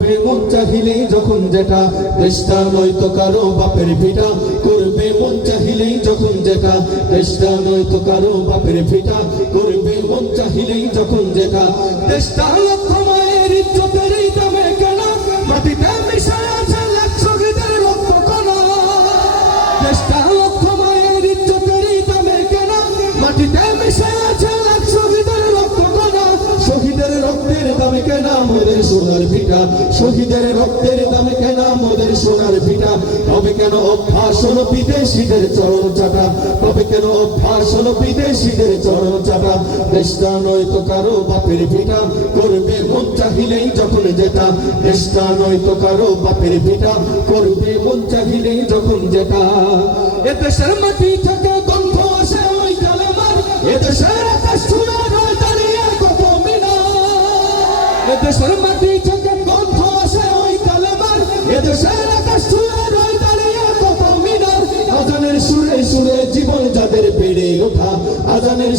মন চাহিলেই যখন যেটা, দেশটা নয়তো কারও বাপের ভিটা করবে মন চাহিলেই যখন যেটা, দেশটা নয়তো কারও বাপের ভিটা করবে মন চাহিলেই যখন যেটা দেশটা লক্ষ্য মায়ের ইজ্জতের মোদের সোনার পিঠা শহীদের রক্তের দামে কেন মোদের সোনার পিঠা তবে কেন অভ্যাস হলো বিদেশিদের চরণ চাটা তবে কেন অভ্যাস হলো বিদেশিদের চরণ চাটা দেশটা নয় তো কারও বাপের পিঠা করবে মন চাহিলেই যখন যেটা। দেশটা নয় তো কারও বাপের পিঠা করবে মন চাহিলেই যখন যেটা। এ দেশের মাটি থেকে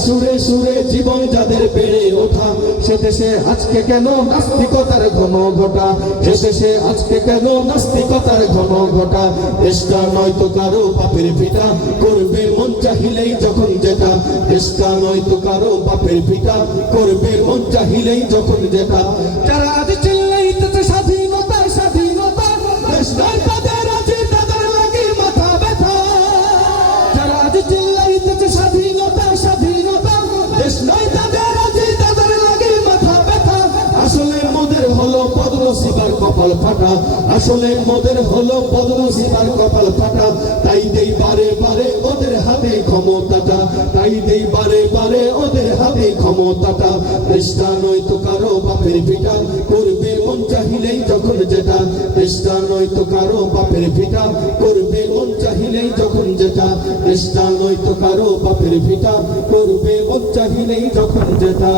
সুরে সুরে জীবন যাদের বেড়ে ওঠা, সে দেশে আজকে কেন নাস্তিকতার ঘন ঘটা? সে দেশে আজকে কেন নাস্তিকতার ঘন ঘটা? দেশটা নয়তো কারও পাপের পিতা করবে মন চাহিলেই যখন যেটা। দেশটা নয়তো কারও বাপের পিতা করবে মন চাহিলেই যখন যেটা। যারা কপাল ফাটা। আসলে মোদের হলো পদ্মশিবার কপাল ফাটা। তাই দেই বারে বারে ওদের হাতে ক্ষমতাটা। তাই দেই বারে বারে ওদের হাতে ক্ষমতাটা। চেষ্টা নয় তো কারও বাপের পিটা করবে মন চাহিলেই যখন যেটা। চেষ্টা নয় তো কারও বাপের পিটা করবে মন চাহিলেই যখন যেটা। চেষ্টা নয় তো কারও বাপের পিটা করবে মন চাহিলেই যখন যেটা।